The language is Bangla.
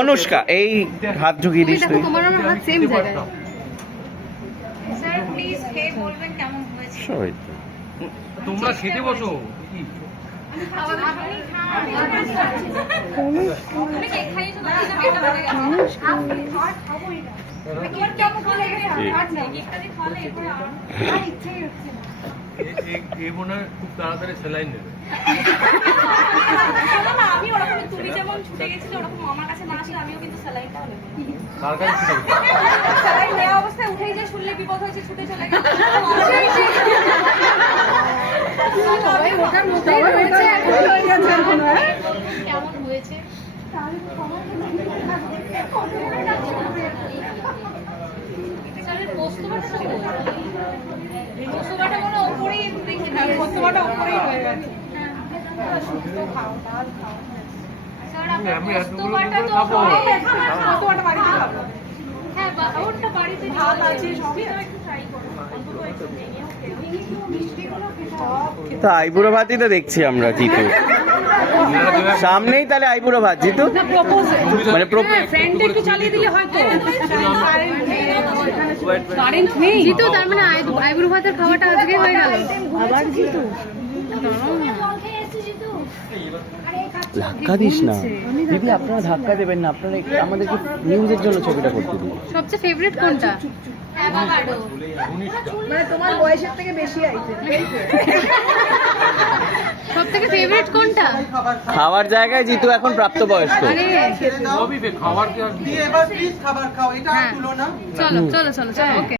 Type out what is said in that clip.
অনুষ্কা এই হাত ঝুঁকিয়ে দিস তুই। তোমার আমার হাত সেম জায়গায়। স্যার প্লিজ খেয়ে বলবেন কেমন হয়েছে। সবাই তোমরা খেতে বসো। তুমি কেক খাইয়েছো না কেকটা ভরে গেছে। আপনি আর খাবো এটা। কেক কেমন ভালো লেগেছে আর না কেকটা দিয়ে খাওয়ালে এরপরে আর ইচ্ছেই হচ্ছে না। এই বোনা খুব তাড়াতাড়ি স্যালাইন নেবে। শোনো না আমি ওরকম তুমি যেমন ছুটে গেছিলে ওরকম আমার কাছে না আসলে আমিও কিন্তু স্যালাইনটাও নেব। কার কাছে ছিল? স্যালাইন নেওয়া অবস্থায় উঠেই যে শুনলে বিপদ হয়েছে ছুটে চলে গেল। সবাই ওটার মধ্যেই রয়েছে এখন হয়ে গেছে এখন কেমন হয়েছে? স্যারের পোস্তবাটা মনে ওপরেই রেখে দিয়ে পোস্তবাটা উপরেই হয়ে গেছে। স্যার আমি আপনার এতগুলো পোস্তবাটা তো খাবো। পোস্তবাটা বাড়িতে খাবো। হ্যাঁ ওটা বাড়িতে ভাত আছে, সবই আছে। একটু ট্রাই করো অন্তত একটু ভেঙে তো আইবুড়ো ভাতই তো দেখছি আমরা জিতু সামনেই, তাহলে আইবুড়ো ভাত জিতু মানে ফ্রেন্ড একটু চালিয়ে দিলে হয়তো কারেন্ট নেই। জিতু তার মানে আইবুড়ো ভাতের খাওয়াটা আজকে হয়ে গেল আবার জিতু ধাক্কা দিস না দিদি, আপনারা ধাক্কা দেবেন না, আপনারা আমাদেরকে নিউজের জন্য ছবিটা করতে দিন। সবচেয়ে ফেভারিট কোনটা? অ্যাভোকাডো মানে তোমার বয়সের থেকে বেশি আইছে। সবথেকে ফেভারিট কোনটা? খাওয়ার জায়গায় জিতু এখন প্রাপ্তবয়স্ক। আরে সবই খাবার কি আর হ্যাঁ চলো চলো চলো চলো ওকে।